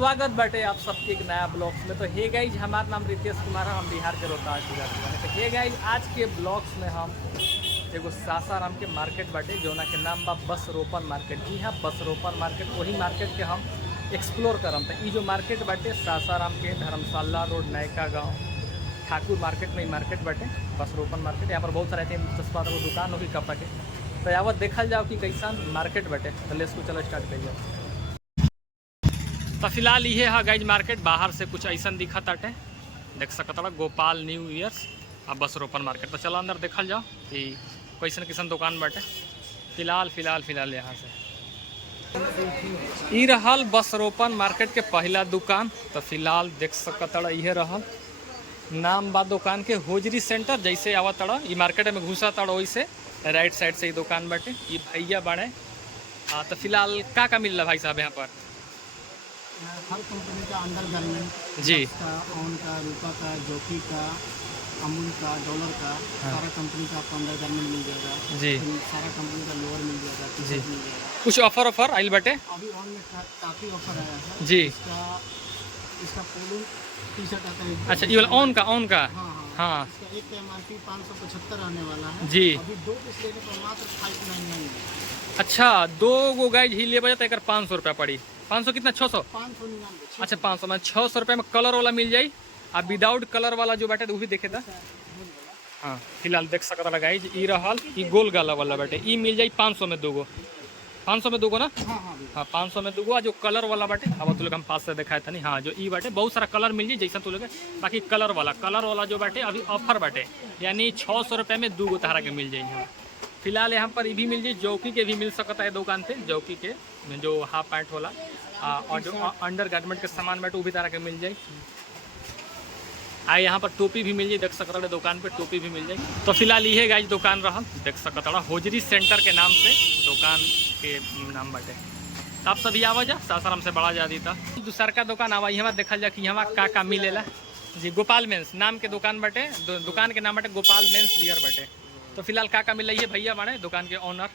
स्वागत बाटे आप सबके एक नया ब्लॉग्स में। तो हे गाइज, हमारा नाम रितेश कुमार है, हम बिहार के रोहतास जिला से। तो हे गाइज, आज के ब्लॉग्स में हम एगो सासाराम के मार्केट बाटे जोना के नाम बा बस रोपन मार्केट। जी हाँ, बस रोपन मार्केट, वही मार्केट के हम एक्सप्लोर करम। तो ये जो मार्केट बाटे सासाराम के धर्मशाला रोड नयका गाँव ठाकुर मार्केट में मार्केट बाटे बस रोपन मार्केट। यहाँ पर बहुत सारे 10-12 दुकान होगी कपड़ा के। तो यावत देखल जाओ कि कैसा मार्केट बाटे। तो लेट्स को चलो स्टार्ट कर जाओ। तो फिलहाल ये है गाइज मार्केट, बाहर से कुछ ऐसा दिखा ताटे, देख सकता गोपाल न्यू ईयर्स अब बस रोपन मार्केट। तो चलो अंदर देखल जाओ कि कैसन किसन दुकान बाटे। फिलहाल यहाँ से ई रहल बस रोपन मार्केट के पहला दुकान। तो फिलहाल देख सकता ये रहल नाम बा दुकान के होजरी सेंटर। जैसे आवा तड़ा ये मार्केट में घुसा तड़ा वैसे राइट साइड से ही दुकान बाटे। ये भैया बाड़े। हाँ, तो फिलहाल का मिल रहा भाई साहब यहाँ पर? हर कंपनी का अंडर गारमेंट जी का, ऑन का, रूपा का, जॉकी का, अमूल का, डॉलर का, सारा कंपनी का आपको अंडर गारमेंट मिल जाएगा जी। सारा कंपनी का लोअर मिल जाएगा, टी-शर्ट मिल जाएगा। कुछ ऑफर आइल बाटे अभी ऑन में काफ़ी ऑफर आया है जी। इसका पोलो टी-शर्ट आता है। अच्छा, ये वाला ऑन का हाँ। इसका एक MRP 575 आने वाला है जी। अभी 2 पीस लेने पर मात्र 599। अच्छा, 2 गो गाइज ही ले बजा तो 500 रुपया पड़ी। 500 कितना? 600। 599। अच्छा, 500 में 600 रुपये में कलर वाला मिल जाई। अब विदाउट कलर वाला जो बाटे वो भी देखे था। हाँ, फिलहाल देख सकता गाइज ई रहल ई गोल गाला वाला बाटे। ई मिल जाई 500 में 2 गो। 500 में 2 गो ना? हाँ, 500 में 2 गो। जो कलर वाला बाटे अब तू लोग हम पास से दिखाए था नहीं। हाँ, जो ई बाटे बहुत सारा कलर मिल जाए जैसा तू लोग। बाकी कलर वाला जो बाटे अभी ऑफर बाटे, यानी 600 रुपये में 2 गो तहरा के मिल जाए। फिलहाल यहाँ पर ये भी मिल जाए, जौकी के भी मिल सकता है दुकान पे। जौकी के जो हाफ पैंट वाला और जो अंडर गारमेंट के सामान बाटे वो भी तरह के मिल जाए। यहाँ पर टोपी भी मिल जाए, देख सकता है दुकान पे टोपी भी मिल जाए। तो फिलहाल ये गाइज दुकान रहा, देख सकता होजरी सेंटर के नाम से दुकान के नाम बाटे। तो आप सभी आवाजा सासाराम से बड़ा जादी था। दूसर का दुकान आवा यहाँ देखल जा कि यहाँ का मिलेला जी। गोपाल मेंस नाम के दुकान बाटे। दुकान के नाम बाटे गोपाल मेंस वियर बाटे। तो फिलहाल का मिल रही है भैया बाड़े दुकान के ऑनर।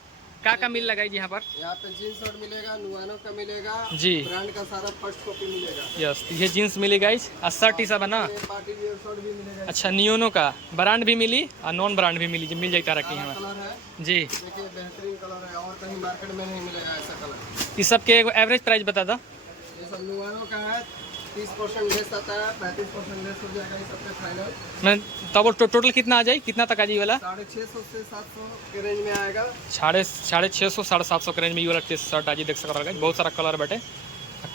का मिल लगा जी यहाँ पर? यहाँ पे जींस शर्ट मिलेगा, नुआनो का मिलेगा जी, ब्रांड का सारा फर्स्ट कॉपी मिलेगा। यस, ये जींस मिलेगा इस और शर्ट ही सब है ना। पार्टी वियर शर्ट भी मिलेगा। अच्छा, नियोनो का ब्रांड भी मिली और नॉन ब्रांड भी मिली, मिल जाएगा रखी है कलर है जी। देखिए, बेहतरीन कलर है और कहीं मार्केट में नहीं मिलेगा ऐसा कलर। इस सब के एवरेज प्राइस बता दो। ये सब नुआनो का है, 30% लेस आता है, 35% लेस हो जाएगा इस सबसे फाइनल। मैं तब टोटल कितना आ जाए, कितना तक आ जाए वाला? 650 से 700 के रेंज में आएगा। 650 750 के रेंज में ये वाला टी शर्ट आज देख सकता है। बहुत सारा कलर बैठे,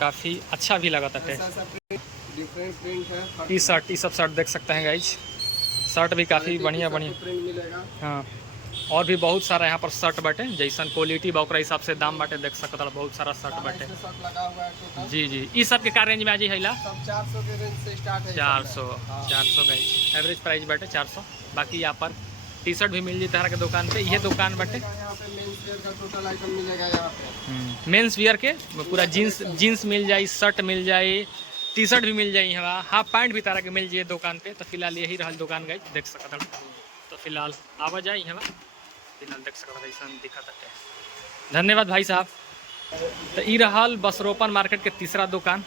काफ़ी अच्छा भी लगा था। डिफरेंट प्रिंट है। टी शर्ट शर्ट देख सकते हैं गाइज। शर्ट भी काफ़ी बढ़िया प्रिंट मिलेगा। हाँ, और भी बहुत सारा यहाँ पर शर्ट बाटे, जैसन क्वालिटी बा हिसाब से दाम बाटे। देख सकता बहुत सारा शर्ट बाटे जी। इस सब के का रेंज में आ जाए? 400 के रेंज से स्टार्ट है। 400 गाइज एवरेज प्राइस बाटे 400। बाकी यहाँ पर टी शर्ट भी मिल जाए तरह के दुकान पे। ये दुकान बाटे यहाँ पे मेंस वेयर का टोटल आइटम मिलेगा। यहाँ पे मेंस वियर के पूरा जीन्स मिल जाए, शर्ट मिल जाए, टी शर्ट भी मिल जाए, यहाँ हाफ पैंट भी तरह के मिल जाए दुकान पे। तो फिलहाल यही रहा दुकान गाइज देख सकता। तो फिलहाल आवा जाए यहाँ फिलहाल देख सकता ऐसा दिखा सकते हैं। धन्यवाद भाई साहब। तो ई रहल बस रोपन मार्केट के तीसरा दुकान।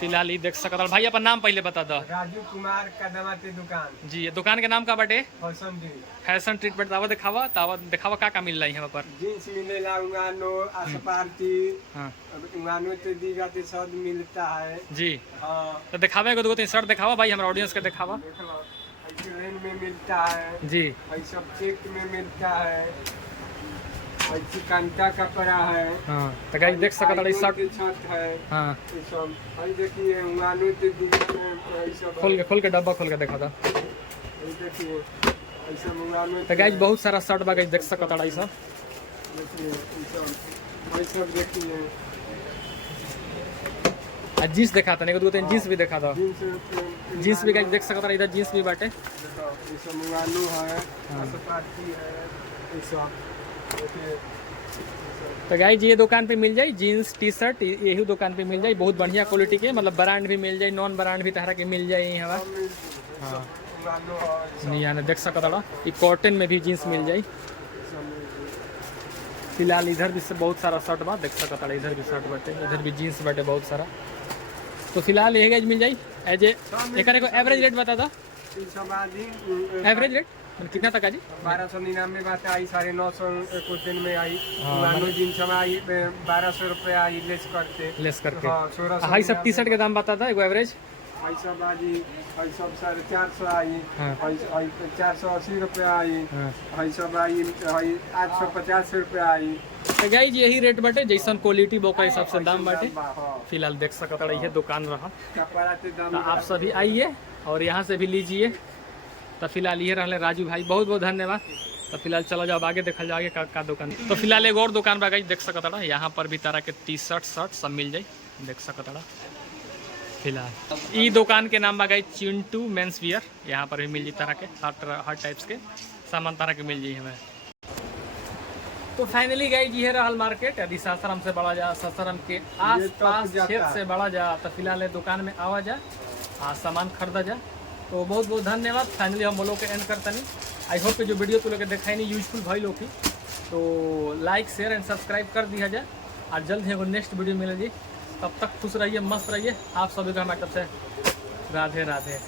फिलहाल ये देख सकता भाई अपन नाम पहले बता दो। राजू कुमार कदमाती दुकान जी। दुकान के नाम का बाटे? Fashion treatment. तावा दिखावा का मिल रहा है यहाँ पर? जींस मिलेगा, उंगानो, आसपार्टी, उंगानो ते दीगा ते सब मिलता है जी। हाँ, तो दिखावे को 2-3 शर्ट दिखावा भाई हमारा ऑडियंस के दिखावा। में मिलता है जी, सब चेक में मिलता है, कांटा कपड़ा है। हाँ, तो गाइस देख सकता है शर्ट छत है। हाँ, ये सब भाई देखिए उंगानो ते दीगा में सब खोल के डब्बा खोल के दिखा दो। देखिए ऐसा उंगानो। तो गाइस बहुत सारा शर्ट बा गाइस देख सकता है। सब देखिए सब देखिए जीन्स दिखा था, 2-3 जीन्स भी दिखा था। जीन्स भी गाइस देख सकता है, इधर जीन्स भी बाटे। तो गाइस ये दुकान पे मिल जाए जीन्स टी शर्ट, यही दुकान पे मिल जाए बहुत बढ़िया क्वालिटी के, मतलब ब्रांड भी मिल जाए, नॉन ब्रांड भी तरह के मिल जाए यहाँ। हाँ, नहीं यहाँ देख सकता ये कॉटन में भी जीन्स मिल जाए। फिलहाल इधर भी बहुत सारा शर्ट बा देख सकता है। इधर भी शर्ट बाटे, इधर भी जीन्स बाटे बहुत सारा। तो फिलहाल ये गाइज मिल जाई एज ए एक एवरेज रेट बता दो, 300 एवरेज रेट मतलब कितना तक है जी? 1299 बात आई, 950 कुछ दिन में आई, हाँ, पुराने दिन समय आई 1200 रुपये आई लेस करके। लेस करके। हाँ, 1600 हाई सब टी शर्ट के दाम बता था एगो एवरेज? आई सब आई, आई सब 450 आई, हाँ। आई 480 रुपये आई, हाँ। आई सब आई 850 रुपये आई। तो गाइज यही रेट बाटे, जैसन क्वालिटी बोका हिसाब से दाम बाटे। हाँ। फिलहाल देख सकते हैं ये दुकान रहा, कपड़ा के दाम तो आप सभी आइए और यहाँ से भी लीजिए। तो फिलहाल ये रहले राजू भाई, बहुत बहुत धन्यवाद। तो फिलहाल चलो जाओ आगे देखल जाओ आगे का दुकान। तो फिलहाल एक और दुकान बा गाइज देख सकते हैं, यहाँ पर भी तरह के टी शर्ट शर्ट सब मिल जाए, देख सकते हैं। फिलहाल ई दुकान के नाम बा गाइज चिंटू मेंस वियर, यहाँ पर भी मिल जाए तरह के हर टाइप्स के सामान तरह के मिल जाए हमें। तो फाइनली गाइज ये रहल मार्केट, यदि सासाराम से बड़ा जा, सासाराम के आस पास क्षेत्र से बड़ा जा, तो फिलहाल ये दुकान में आवा जा आ सामान खरीदा जा। तो बहुत बहुत धन्यवाद। फाइनली हम लोग के एंड करता नहीं। आई होप कि जो वीडियो तो लोग दिखाई नहीं यूजफुल भाई लोग की, तो लाइक शेयर एंड सब्सक्राइब कर दिया जाए। और जल्द ही एगो नेक्स्ट वीडियो मिलेगी, तब तक खुश रहिए, मस्त रहिए। आप सभी का हमारी तरफ से राधे राधे।